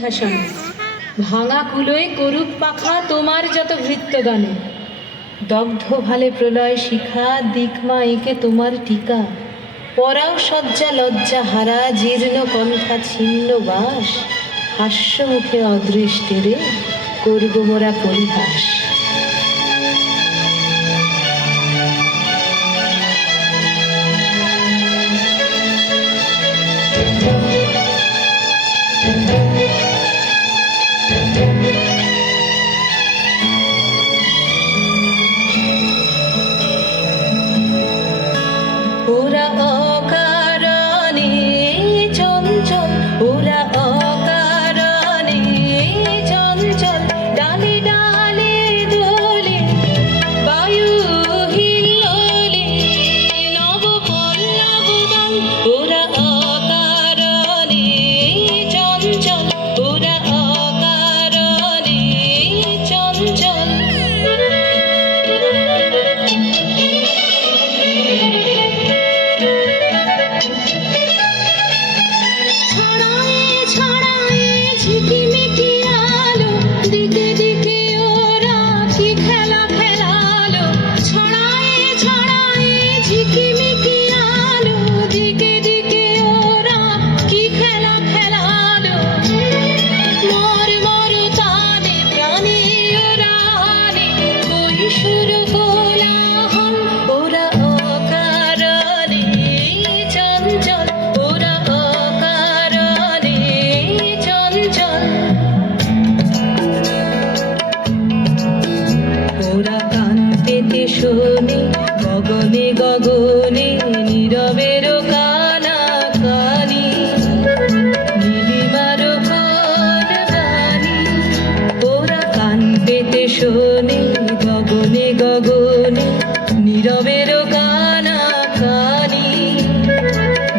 সিংহাসন, ভাঙা কুলোয় করুক পাখা তোমার যত ভৃত্যগণে। দগ্ধ ভালে প্রলয় শিখা, দিকমা এঁকে তোমার টিকা। পরাও শয্যা লজ্জা হারা, জীর্ণ কণ্ঠা ছিন্ন বাস। হাস্য মুখে অদৃষ্টেরে করব মোরা পরিহাস। ওরা অকারণে চঞ্চল, ওরা অকারণে চঞ্চল, ডালে ডালে দোলে বায়ু হিল্লোলে নব পল্লব দল। ওরা অকারণে চঞ্চল, ওরা অকারণে চঞ্চল। শোনে গগনে গগনে নীরবের কানা কানি, নীলিমার কোন গানি। ওরা কান পেতে শোনে গগনে গগনে নীরবের কানা কানি,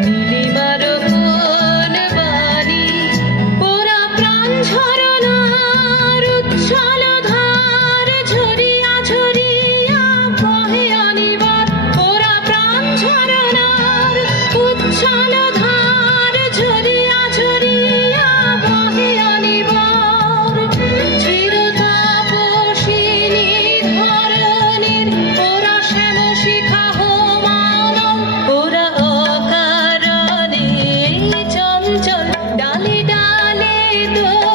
নীলিমার কোন বাণী। ওরা প্রাণ ঝরনার উচ্ছল ধার ঝরিয়া ঝরিয়া বহে আনিবার। ওরা প্রাণ ঝরনার উচ্ছল ধার ঝরিয়া ঝরিয়া বহে আনিবার। চিরতাপসিনী ধরণীর ওরা শ্যাম শিখা হোমানল। ওরা অকারণে চঞ্চল, ডালে ডালে দোলে